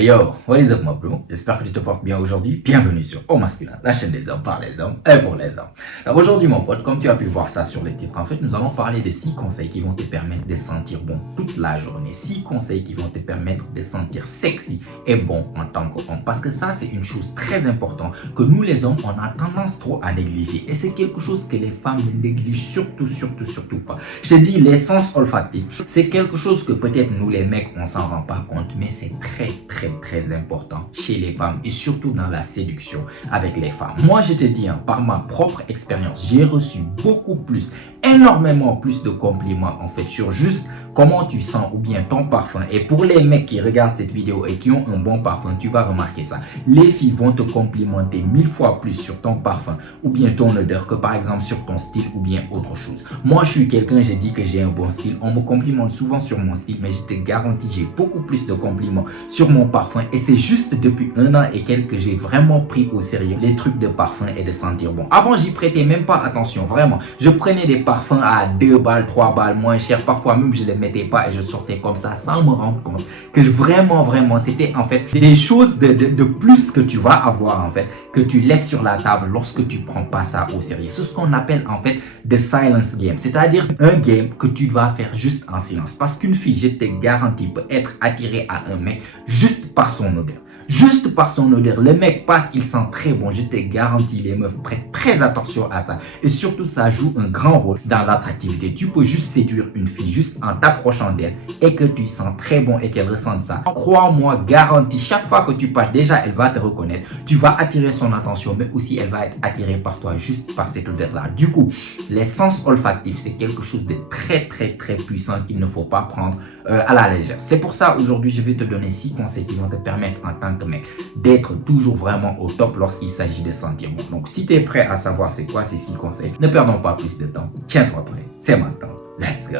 Yo, what is up my bro? J'espère que tu te portes bien aujourd'hui. Bienvenue sur Au Masculin, la chaîne des hommes par les hommes et pour les hommes. Alors aujourd'hui mon pote, comme tu as pu voir ça sur les titres, en fait nous allons parler de 6 conseils qui vont te permettre de sentir bon toute la journée. 6 conseils qui vont te permettre de sentir sexy et bon en tant qu'homme. Parce que ça c'est une chose très importante que nous les hommes on a tendance trop à négliger. Et c'est quelque chose que les femmes ne négligent surtout pas. Je dis l'essence olfactive. C'est quelque chose que peut-être nous les mecs on s'en rend pas compte, mais c'est très important chez les femmes et surtout dans la séduction avec les femmes. Moi je te dis, par ma propre expérience, j'ai reçu énormément plus de compliments en fait sur juste comment tu sens ou bien ton parfum. Et pour les mecs qui regardent cette vidéo et qui ont un bon parfum, tu vas remarquer ça. Les filles vont te complimenter 1000 fois plus sur ton parfum ou bien ton odeur que par exemple sur ton style ou bien autre chose. Moi je suis quelqu'un, j'ai dit que j'ai un bon style. On me complimente souvent sur mon style, mais je te garantis, j'ai beaucoup plus de compliments sur mon parfum. Et c'est juste depuis 1 an et quelques que j'ai vraiment pris au sérieux les trucs de parfum et de sentir bon. Avant j'y prêtais même pas attention, vraiment. Je prenais des parfums à 2 balles, 3 balles moins cher. Parfois même je les mettais pas et je sortais comme ça sans me rendre compte que vraiment c'était en fait des choses de plus que tu vas avoir en fait, que tu laisses sur la table lorsque tu prends pas ça au sérieux. C'est ce qu'on appelle en fait the silence game, c'est-à-dire un game que tu vas faire juste en silence. Parce qu'une fille, je te garantis, peut être attirée à un mec juste par son odeur. Juste par son odeur, le mec passe, il sent très bon. Je te garantis, les meufs prêtent très attention à ça. Et surtout, ça joue un grand rôle dans l'attractivité. Tu peux juste séduire une fille juste en t'approchant d'elle et que tu sens très bon et qu'elle ressente ça. Crois-moi, garantie, chaque fois que tu passes, déjà, elle va te reconnaître. Tu vas attirer son attention, mais aussi elle va être attirée par toi juste par cette odeur-là. Du coup, les sens olfactifs, c'est quelque chose de très puissant qu'il ne faut pas prendre à la légère. C'est pour ça, aujourd'hui, je vais te donner 6 conseils qui vont te permettre en tant que mec d'être toujours vraiment au top lorsqu'il s'agit de sentir bon. Donc, si tu es prêt à savoir c'est quoi ces 6 conseils, ne perdons pas plus de temps. Tiens-toi prêt, c'est maintenant. Let's go.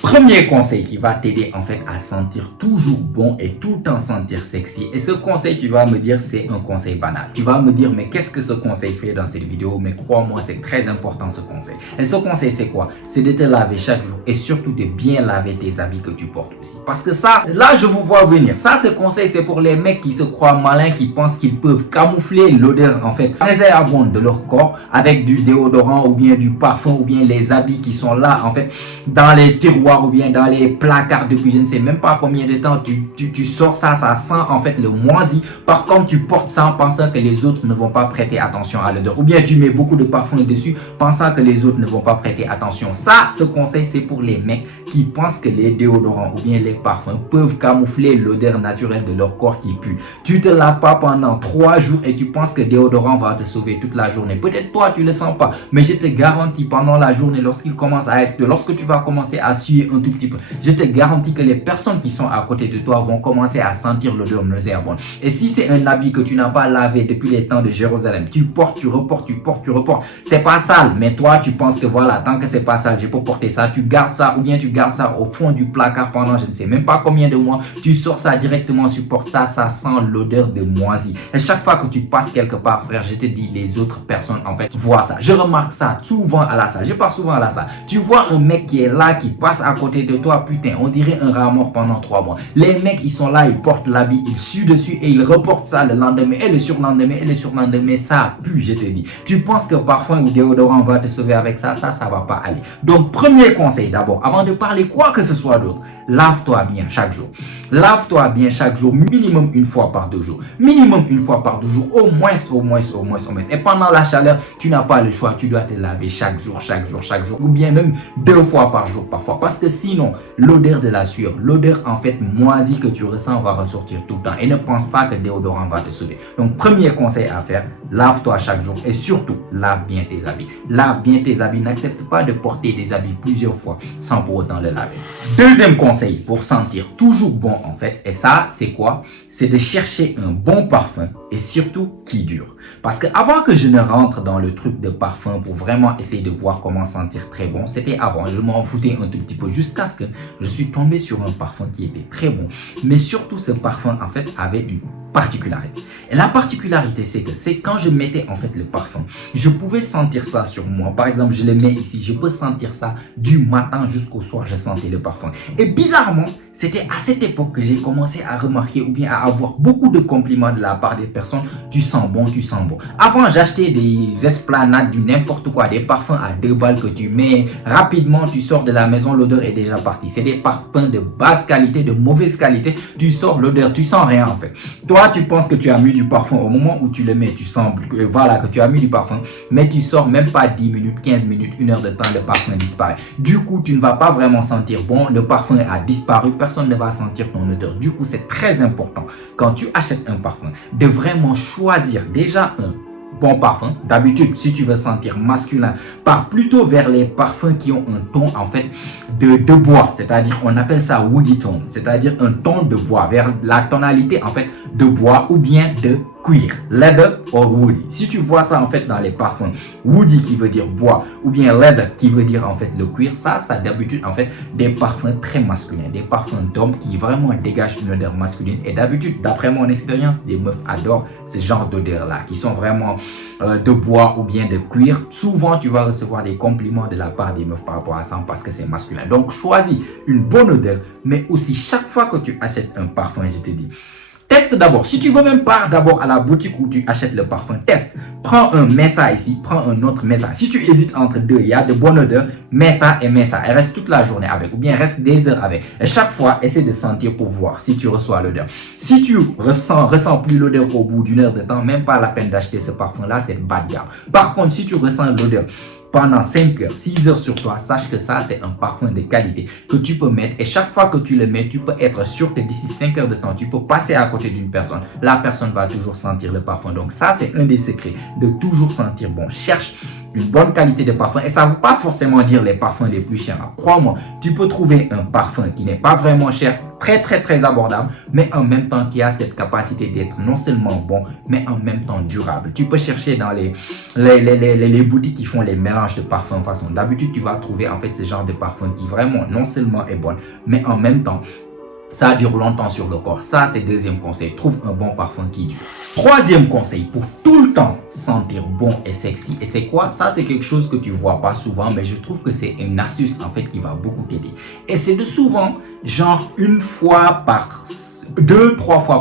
Premier conseil qui va t'aider en fait à sentir toujours bon et tout le temps sentir sexy. Et ce conseil, tu vas me dire, c'est un conseil banal. Tu vas me dire, mais qu'est-ce que ce conseil fait dans cette vidéo? Mais crois-moi, c'est très important ce conseil. Et ce conseil, c'est quoi? C'est de te laver chaque jour et surtout de bien laver tes habits que tu portes aussi. Parce que ça, là, je vous vois venir. Ça, ce conseil, c'est pour les mecs qui se croient malins, qui pensent qu'ils peuvent camoufler l'odeur en fait nauséabonde de leur corps avec du déodorant ou bien du parfum ou bien les habits qui sont là en fait dans les tiroirs ou bien dans les placards depuis je ne sais même pas combien de temps tu sors ça sent en fait le moisi. Par contre tu portes ça en pensant que les autres ne vont pas prêter attention à l'odeur, ou bien tu mets beaucoup de parfum dessus pensant que les autres ne vont pas prêter attention. Ça, ce conseil, c'est pour les mecs qui pensent que les déodorants ou bien les parfums peuvent camoufler l'odeur naturelle de leur corps qui pue. Tu te laves pas pendant 3 jours et tu penses que déodorant va te sauver toute la journée. Peut-être toi tu le sens pas, mais je te garantis pendant la journée, lorsqu'il commence à être, lorsque tu vas commencer à suer un tout petit peu, je te garantis que les personnes qui sont à côté de toi vont commencer à sentir l'odeur nauséabonde. Et si c'est un habit que tu n'as pas lavé depuis les temps de Jérusalem, tu portes, tu reportes, c'est pas sale, mais toi tu penses que voilà, tant que c'est pas sale, je peux porter ça, tu gardes ça, ou bien tu gardes ça au fond du placard pendant je ne sais même pas combien de mois, tu sors ça directement, tu portes ça, ça sent l'odeur de moisi. Et chaque fois que tu passes quelque part, frère, je te dis, les autres personnes en fait voient ça. Je remarque ça souvent à la salle, je pars souvent à la salle. Tu vois un mec qui est là, qui passe à côté de toi, putain, on dirait un rat mort pendant 3 mois. Les mecs, ils sont là, ils portent l'habit, ils suent dessus et ils reportent ça le lendemain et le surlendemain, ça pue, je te dis. Tu penses que parfum ou déodorant va te sauver avec ça, ça va pas aller. Donc, premier conseil d'abord, avant de parler quoi que ce soit d'autre, lave-toi bien chaque jour. Lave-toi bien chaque jour, minimum 1 fois par 2 jours. Minimum 1 fois par 2 jours, au moins. Et pendant la chaleur, tu n'as pas le choix, tu dois te laver chaque jour, ou bien même 2 fois par jour parfois. Parce que sinon, l'odeur de la sueur, l'odeur en fait moisie que tu ressens va ressortir tout le temps. Et ne pense pas que le déodorant va te sauver. Donc, premier conseil à faire, lave-toi chaque jour et surtout, lave bien tes habits. Lave bien tes habits, n'accepte pas de porter des habits plusieurs fois sans pour autant le laver. Deuxième conseil pour sentir toujours bon en fait, et ça c'est quoi? C'est de chercher un bon parfum et surtout qui dure. Parce que avant que je ne rentre dans le truc de parfum pour vraiment essayer de voir comment sentir très bon, c'était avant, je m'en foutais un tout petit peu jusqu'à ce que je suis tombé sur un parfum qui était très bon. Mais surtout ce parfum en fait avait une particularité. Et la particularité c'est que c'est quand je mettais en fait le parfum, je pouvais sentir ça sur moi. Par exemple, je le mets ici, je peux sentir ça du matin jusqu'au soir, je sentais le parfum. Et bizarrement, C'était à cette époque que j'ai commencé à remarquer ou bien à avoir beaucoup de compliments de la part des personnes. Tu sens bon, tu sens bon. Avant, j'achetais des esplanades, du n'importe quoi, des parfums à 2 balles que tu mets. Rapidement, tu sors de la maison, l'odeur est déjà partie. C'est des parfums de basse qualité, de mauvaise qualité. Tu sors, l'odeur, tu sens rien en fait. Toi, tu penses que tu as mis du parfum au moment où tu le mets. Tu sens voilà, que tu as mis du parfum, mais tu sors même pas 10 minutes, 15 minutes, 1 heure de temps, le parfum disparaît. Du coup, tu ne vas pas vraiment sentir bon. Le parfum a disparu. Personne ne va sentir ton odeur. Du coup, c'est très important quand tu achètes un parfum de vraiment choisir déjà un bon parfum. D'habitude, si tu veux sentir masculin, pars plutôt vers les parfums qui ont un ton en fait de bois. C'est-à-dire, on appelle ça woody tone. C'est-à-dire un ton de bois, vers la tonalité en fait de bois ou bien de cuir, leather or woody. Si tu vois ça en fait dans les parfums, woody qui veut dire bois ou bien leather qui veut dire en fait le cuir, ça d'habitude en fait des parfums très masculins, des parfums d'hommes qui vraiment dégagent une odeur masculine. Et d'habitude, d'après mon expérience, les meufs adorent ce genre d'odeur là qui sont vraiment de bois ou bien de cuir. Souvent, tu vas recevoir des compliments de la part des meufs par rapport à ça parce que c'est masculin. Donc, choisis une bonne odeur, mais aussi chaque fois que tu achètes un parfum, je te dis, teste d'abord. Si tu veux même pas d'abord à la boutique où tu achètes le parfum, teste. Prends un, mets ça ici, prends un autre, mets ça. Si tu hésites entre deux, il y a de bonnes odeurs, mets ça et mets ça. Et reste toute la journée avec, ou bien reste des heures avec. Et chaque fois, essaie de sentir pour voir si tu reçois l'odeur. Si tu ressens plus l'odeur au bout d'une heure de temps, même pas la peine d'acheter ce parfum-là, c'est bas de gamme. Par contre, si tu ressens l'odeur pendant 5 heures, 6 heures sur toi, sache que ça, c'est un parfum de qualité que tu peux mettre. Et chaque fois que tu le mets, tu peux être sûr que d'ici 5 heures de temps, tu peux passer à côté d'une personne. La personne va toujours sentir le parfum. Donc ça, c'est un des secrets de toujours sentir bon. Cherche une bonne qualité de parfum. Et ça ne veut pas forcément dire les parfums les plus chers. Crois-moi, tu peux trouver un parfum qui n'est pas vraiment cher, très abordable, mais en même temps qui a cette capacité d'être non seulement bon, mais en même temps durable. Tu peux chercher dans les boutiques qui font les mélanges de parfums façon. D'habitude, tu vas trouver en fait ce genre de parfum qui vraiment non seulement est bon, mais en même temps ça dure longtemps sur le corps. Ça, c'est deuxième conseil. Trouve un bon parfum qui dure. Troisième conseil, pour tout le temps sentir bon et sexy. Et c'est quoi? Ça, c'est quelque chose que tu vois pas souvent, mais je trouve que c'est une astuce en fait qui va beaucoup t'aider. Et c'est de souvent, genre 2-3 fois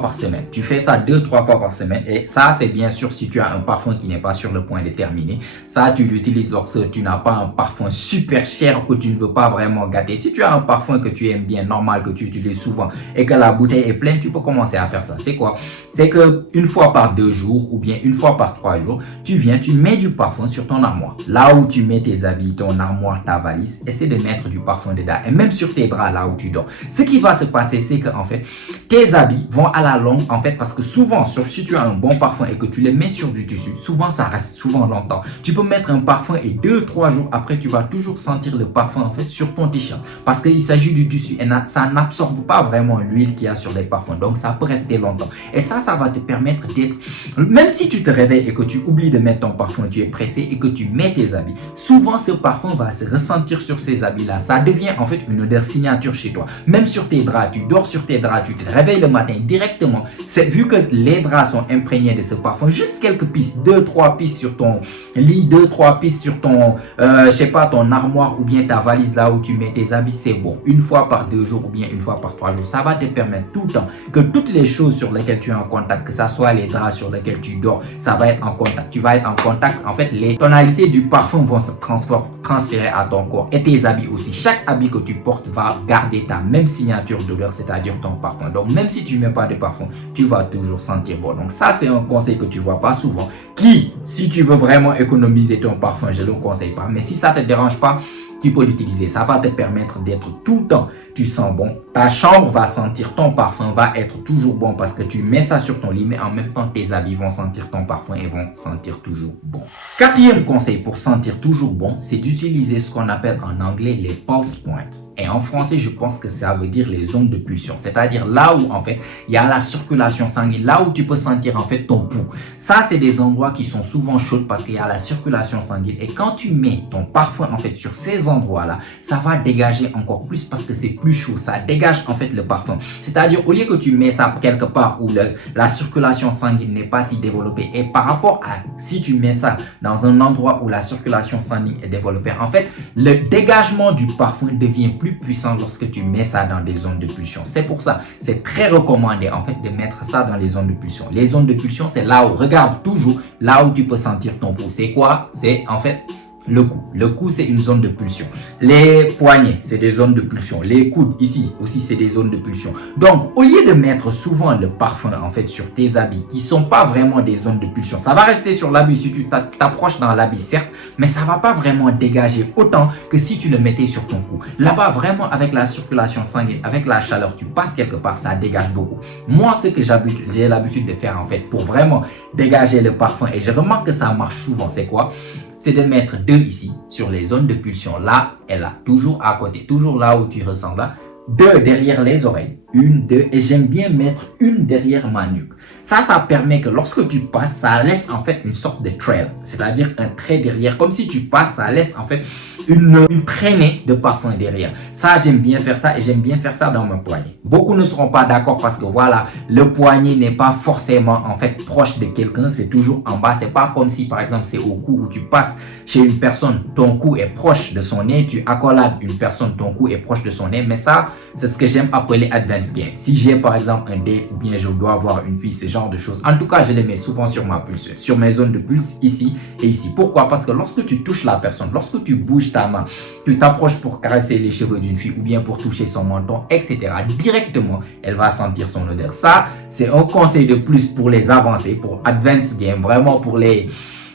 par semaine. Tu fais ça 2-3 fois par semaine. Et ça, c'est bien sûr si tu as un parfum qui n'est pas sur le point de terminer. Ça, tu l'utilises lorsque tu n'as pas un parfum super cher que tu ne veux pas vraiment gâter. Si tu as un parfum que tu aimes bien, normal, que tu utilises souvent et que la bouteille est pleine, tu peux commencer à faire ça. C'est quoi? C'est que une fois par 2 jours ou bien une fois par 3 jours, tu viens, tu mets du parfum sur ton armoire. Là où tu mets tes habits, ton armoire, ta valise, essaie de mettre du parfum dedans. Et même sur tes draps, là où tu dors. Ce qui va se passer, c'est que en fait, tes habits vont à la longue, en fait, parce que souvent, si tu as un bon parfum et que tu les mets sur du tissu, souvent, ça reste souvent longtemps. Tu peux mettre un parfum et 2-3 jours après, tu vas toujours sentir le parfum, en fait, sur ton t-shirt. Parce qu'il s'agit du tissu et ça n'absorbe pas vraiment l'huile qu'il y a sur les parfums. Donc, ça peut rester longtemps. Et ça va te permettre d'être, même si tu te réveilles et que tu oublies de mettre ton parfum, tu es pressé et que tu mets tes habits, souvent, ce parfum va se ressentir sur ces habits-là. Ça devient, en fait, une odeur signature chez toi. Même sur tes draps, tu dors sur tes draps, tu te réveilles le matin directement, c'est vu que les draps sont imprégnés de ce parfum, juste quelques pistes, 2-3 pistes sur ton lit, 2-3 pistes sur ton je sais pas, ton armoire ou bien ta valise là où tu mets tes habits, c'est bon. Une fois par 2 jours ou bien une fois par 3 jours, ça va te permettre tout le temps que toutes les choses sur lesquelles tu es en contact, que ça soit les draps sur lesquels tu dors, ça va être en contact, tu vas être en contact, en fait les tonalités du parfum vont se transférer à ton corps et tes habits aussi. Chaque habit que tu portes va garder ta même signature d'odeur, c'est-à-dire ton parfum. Donc même si tu ne mets pas de parfum, tu vas toujours sentir bon. Donc ça, c'est un conseil que tu vois pas souvent, qui, si tu veux vraiment économiser ton parfum, je ne le conseille pas. Mais si ça te dérange pas, tu peux l'utiliser. Ça va te permettre d'être tout le temps, tu sens bon. Ta chambre va sentir ton parfum, va être toujours bon parce que tu mets ça sur ton lit, mais en même temps, tes habits vont sentir ton parfum et vont sentir toujours bon. Quatrième conseil pour sentir toujours bon, c'est d'utiliser ce qu'on appelle en anglais les pulse points. Et en français, je pense que ça veut dire les zones de pulsion. C'est-à-dire là où, en fait, il y a la circulation sanguine, là où tu peux sentir, en fait, ton pouls. Ça, c'est des endroits qui sont souvent chauds parce qu'il y a la circulation sanguine. Et quand tu mets ton parfum, en fait, sur ces endroits-là, ça va dégager encore plus parce que c'est plus chaud. Ça dégage, en fait, le parfum. C'est-à-dire, au lieu que tu mets ça quelque part où la circulation sanguine n'est pas si développée, et par rapport à si tu mets ça dans un endroit où la circulation sanguine est développée, en fait, le dégagement du parfum devient plus puissant lorsque tu mets ça dans des zones de pulsion. C'est pour ça, c'est très recommandé en fait de mettre ça dans les zones de pulsion. Les zones de pulsion, c'est là où, regarde toujours, là où tu peux sentir ton pouls. C'est quoi? C'est en fait le cou. Le cou, c'est une zone de pulsion. Les poignets, c'est des zones de pulsion. Les coudes, ici aussi, c'est des zones de pulsion. Donc, au lieu de mettre souvent le parfum, en fait, sur tes habits, qui sont pas vraiment des zones de pulsion, ça va rester sur l'habit si tu t'approches dans l'habit, certes, mais ça va pas vraiment dégager autant que si tu le mettais sur ton cou. Là-bas, vraiment, avec la circulation sanguine, avec la chaleur, tu passes quelque part, ça dégage beaucoup. Moi, ce que j'ai l'habitude de faire, en fait, pour vraiment dégager le parfum, et je remarque que ça marche souvent, c'est quoi? C'est de mettre deux ici, sur les zones de pulsion, là et là, toujours à côté, toujours là où tu ressens là, deux derrière les oreilles, une, deux, et j'aime bien mettre une derrière ma nuque. Ça permet que lorsque tu passes, ça laisse en fait une sorte de trail, c'est-à-dire un trait derrière, comme si tu passes, ça laisse en fait une traînée de parfum derrière. Ça, j'aime bien faire ça et j'aime bien faire ça dans mon poignet. Beaucoup ne seront pas d'accord parce que voilà, le poignet n'est pas forcément en fait proche de quelqu'un, c'est toujours en bas. C'est pas comme si par exemple c'est au cou où tu passes chez une personne, ton cou est proche de son nez, tu accolades une personne, ton cou est proche de son nez, mais ça, c'est ce que j'aime appeler advanced game. Si j'ai par exemple un date ou bien je dois voir une fille, ce genre de choses, en tout cas, je les mets souvent sur ma pulse, sur mes zones de pulse, ici et ici. Pourquoi? Parce que lorsque tu touches la personne, lorsque tu bouges ta main, tu t'approches pour caresser les cheveux d'une fille ou bien pour toucher son menton, etc. Directement, elle va sentir son odeur. Ça, c'est un conseil de plus pour les avancés, pour advanced game, vraiment pour les...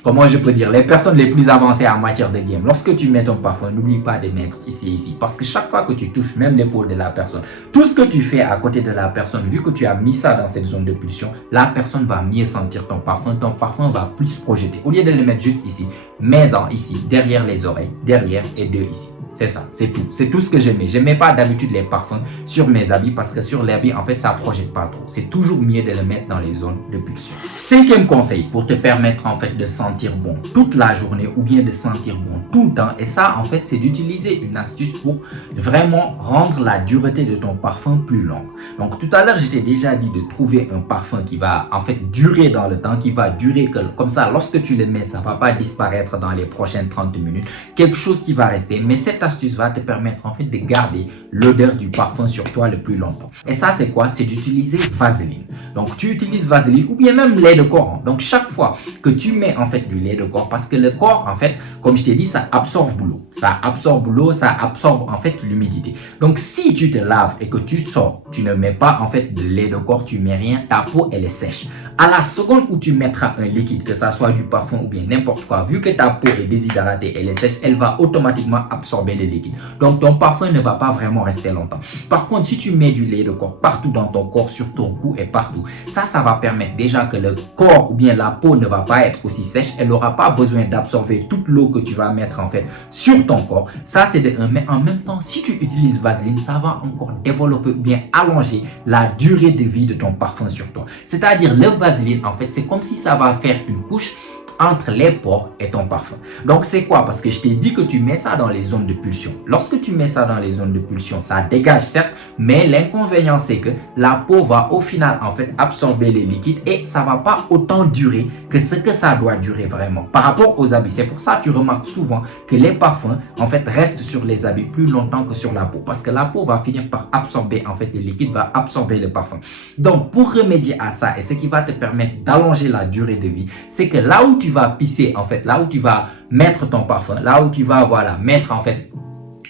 Comment je peux dire, les personnes les plus avancées en matière de game. Lorsque tu mets ton parfum, n'oublie pas de mettre ici et ici. Parce que chaque fois que tu touches même l'épaule de la personne, tout ce que tu fais à côté de la personne, vu que tu as mis ça dans cette zone de pulsion, la personne va mieux sentir ton parfum va plus projeter. Au lieu de le mettre juste ici, mets-en ici, derrière les oreilles, derrière et deux ici. C'est ça, c'est tout. C'est tout ce que j'aimais. Je ne mets pas d'habitude les parfums sur mes habits parce que sur les habits, en fait, ça ne projette pas trop. C'est toujours mieux de le mettre dans les zones de pulsion. Cinquième conseil pour te permettre en fait de sentir bon toute la journée ou bien de sentir bon tout le temps. Et ça, en fait, c'est d'utiliser une astuce pour vraiment rendre la dureté de ton parfum plus longue. Donc, tout à l'heure, je t'ai déjà dit de trouver un parfum qui va en fait durer dans le temps, qui va durer comme ça. Lorsque tu le mets, ça ne va pas disparaître dans les prochaines 30 minutes. Quelque chose qui va rester. Mais cette astuce va te permettre en fait de garder l'odeur du parfum sur toi le plus longtemps. Et ça, c'est quoi? C'est d'utiliser Vaseline. Donc, tu utilises Vaseline ou bien même lait de corps. Donc, chaque fois que tu mets en fait du lait de corps, parce que le corps, en fait, comme je t'ai dit, ça absorbe l'eau. Ça absorbe l'eau, ça absorbe en fait l'humidité. Donc, si tu te laves et que tu sors, tu ne mets pas en fait de lait de corps, tu mets rien, ta peau, elle est sèche. À la seconde où tu mettras un liquide, que ça soit du parfum ou bien n'importe quoi, vu que ta peau est déshydratée, elle est sèche, elle va automatiquement absorber le liquide. Donc, ton parfum ne va pas vraiment rester longtemps. Par contre, si tu mets du lait de corps partout dans ton corps, sur ton cou et partout, ça va permettre déjà que le corps ou bien la peau ne va pas être aussi sèche. Elle n'aura pas besoin d'absorber toute l'eau que tu vas mettre en fait sur ton corps. Ça, c'est de un. Mais en même temps, si tu utilises Vaseline, ça va encore développer ou bien allonger la durée de vie de ton parfum sur toi. C'est-à-dire, le Vaseline, en fait, c'est comme si ça va faire une couche entre les pores et ton parfum. Donc, c'est quoi? Parce que je t'ai dit que tu mets ça dans les zones de pulsion. Lorsque tu mets ça dans les zones de pulsion, ça dégage certes, mais l'inconvénient, c'est que la peau va au final, en fait, absorber les liquides et ça va pas autant durer que ce que ça doit durer vraiment par rapport aux habits. C'est pour ça que tu remarques souvent que les parfums, en fait, restent sur les habits plus longtemps que sur la peau parce que la peau va finir par absorber, en fait, les liquides, va absorber le parfum. Donc, pour remédier à ça et ce qui va te permettre d'allonger la durée de vie, c'est que là où tu vas pisser, en fait, là où tu vas mettre ton parfum, là où tu vas, voilà, mettre, en fait,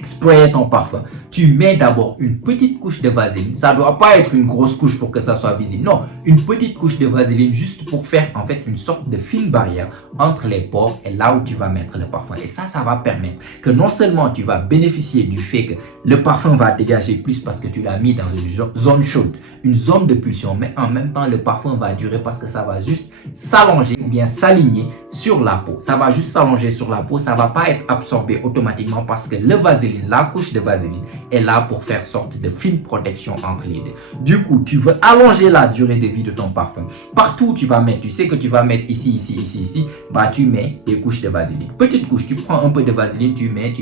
sprayer ton parfum, tu mets d'abord une petite couche de vaseline. Ça ne doit pas être une grosse couche pour que ça soit visible. Non, une petite couche de vaseline juste pour faire en fait une sorte de fine barrière entre les pores et là où tu vas mettre le parfum. Et ça va permettre que non seulement tu vas bénéficier du fait que le parfum va dégager plus parce que tu l'as mis dans une zone chaude, une zone de pulsion, mais en même temps le parfum va durer parce que ça va juste s'allonger ou bien s'aligner sur la peau. Ça va juste s'allonger sur la peau, ça ne va pas être absorbé automatiquement parce que le vaseline, la couche de vaseline est là pour faire sorte de fine protection entre les deux. Du coup, tu veux allonger la durée de vie de ton parfum. Partout où tu vas mettre, tu sais que tu vas mettre ici, ici, bah tu mets des couches de vaseline. Petite couche, tu prends un peu de vaseline, tu mets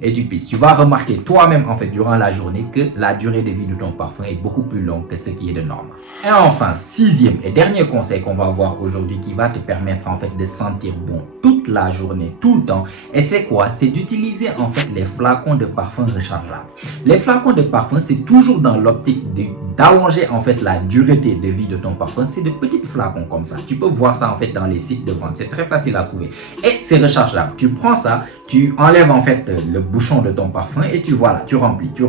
et tu pisses. Tu vas remarquer toi-même en fait durant la journée que la durée de vie de ton parfum est beaucoup plus longue que ce qui est de normal. Et enfin, sixième et dernier conseil qu'on va voir aujourd'hui qui va te permettre en fait de sentir sentir bon toute la journée, tout le temps. Et c'est quoi? C'est d'utiliser en fait les flacons de parfum rechargeables. Les flacons de parfum, c'est toujours dans l'optique d'allonger en fait la durée de vie de ton parfum. C'est de petits flacons comme ça. Tu peux voir ça en fait dans les sites de vente. C'est très facile à trouver. Et c'est rechargeable. Tu prends ça, tu enlèves en fait le bouchon de ton parfum et tu vois là, tu remplis, tu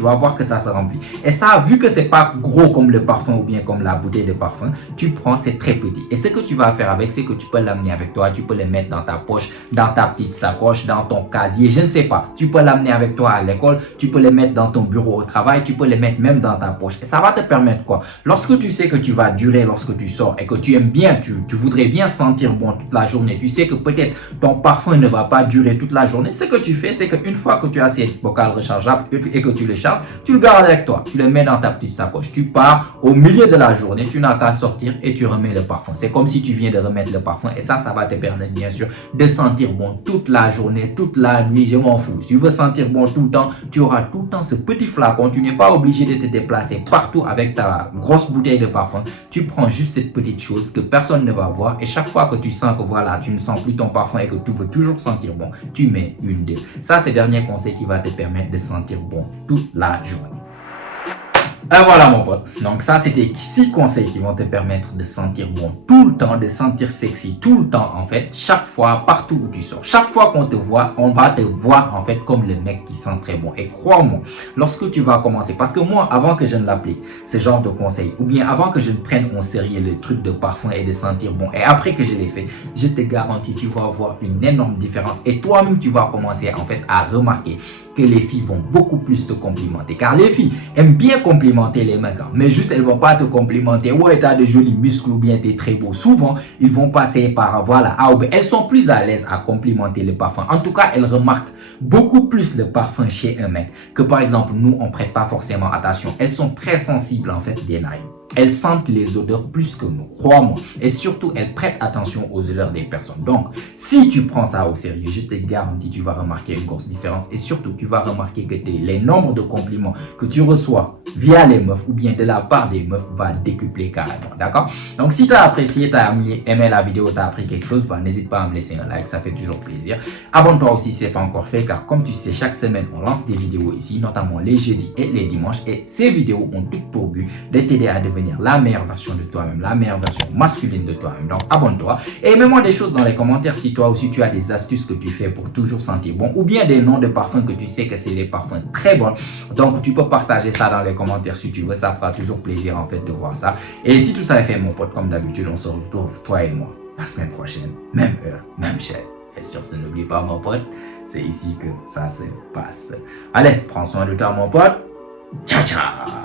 vas voir que ça se remplit. Et ça, vu que c'est pas gros comme le parfum ou bien comme la bouteille de parfum, tu prends, c'est très petit. Et ce que tu vas faire avec, c'est que tu peux l'amener avec toi, tu peux le mettre dans ta poche, dans ta petite sacoche, dans ton casier, je ne sais pas. Tu peux l'amener avec toi à l'école, tu peux le mettre dans ton bureau au travail, tu peux le mettre même dans ta poche. Et ça va te permettre quoi? Lorsque tu sais que tu vas durer lorsque tu sors et que tu aimes bien, tu voudrais bien sentir bon toute la journée, tu sais que peut-être ton parfum ne va pas durer toute la journée, ce que tu fais, c'est qu'une fois que tu as cette bocale rechargeable et que tu le charges, tu le gardes avec toi, tu le mets dans ta petite sacoche, tu pars au milieu de la journée, tu n'as qu'à sortir et tu remets le parfum. C'est comme si tu viens de remettre le parfum et ça va te permettre bien sûr de sentir bon toute la journée, toute la nuit, je m'en fous. Si tu veux sentir bon tout le temps, tu auras tout le temps ce petit flacon, tu n'es pas obligé de te déplacer partout avec ta grosse bouteille de parfum, tu prends juste cette petite chose que personne ne va voir et chaque fois que tu sens que voilà, tu ne sens plus ton parfum et que tu veux toujours sentir bon, tu mets une d'eux. Ça, c'est le dernier conseil qui va te permettre de sentir bon toute la journée. Et voilà mon pote, donc ça c'était 6 conseils qui vont te permettre de sentir bon tout le temps, de sentir sexy tout le temps en fait, chaque fois, partout où tu sors. Chaque fois qu'on te voit, on va te voir en fait comme le mec qui sent très bon. Et crois-moi, lorsque tu vas commencer, parce que moi avant que je ne l'applique, ce genre de conseils, ou bien avant que je ne prenne au sérieux le truc de parfum et de sentir bon, et après que je l'ai fait, je te garantis, tu vas voir une énorme différence et toi-même tu vas commencer en fait à remarquer que les filles vont beaucoup plus te complimenter. Car les filles aiment bien complimenter les mecs, mais juste elles vont pas te complimenter. Ouais, t'as de jolis muscles ou bien t'es très beau. Souvent, ils vont passer par voilà. Elles sont plus à l'aise à complimenter le parfum. En tout cas, elles remarquent beaucoup plus le parfum chez un mec que par exemple nous, on prête pas forcément attention. Elles sont très sensibles en fait des nails. Elles sentent les odeurs plus que nous, crois-moi. Et surtout, elles prêtent attention aux odeurs des personnes. Donc, si tu prends ça au sérieux, je te garantis, tu vas remarquer une grosse différence. Et surtout, tu vas remarquer que les nombres de compliments que tu reçois via les meufs ou bien de la part des meufs va décupler carrément, d'accord? Donc, si tu as apprécié, tu as aimé la vidéo, tu as appris quelque chose, bah, n'hésite pas à me laisser un like, ça fait toujours plaisir. Abonne-toi aussi si ce n'est pas encore fait, car comme tu sais, chaque semaine, on lance des vidéos ici, notamment les jeudis et les dimanches. Et ces vidéos ont toutes pour but de t'aider à devenir la meilleure version de toi-même, la meilleure version masculine de toi-même. Donc abonne-toi et mets-moi des choses dans les commentaires si toi aussi tu as des astuces que tu fais pour toujours sentir bon ou bien des noms de parfums que tu sais que c'est des parfums très bons. Donc tu peux partager ça dans les commentaires si tu veux, ça fera toujours plaisir en fait de voir ça. Et si tout ça est fait mon pote, comme d'habitude, on se retrouve toi et moi la semaine prochaine, même heure, même chaîne. Et sur ce, n'oublie pas mon pote, c'est ici que ça se passe. Allez, prends soin de toi mon pote. Ciao ciao.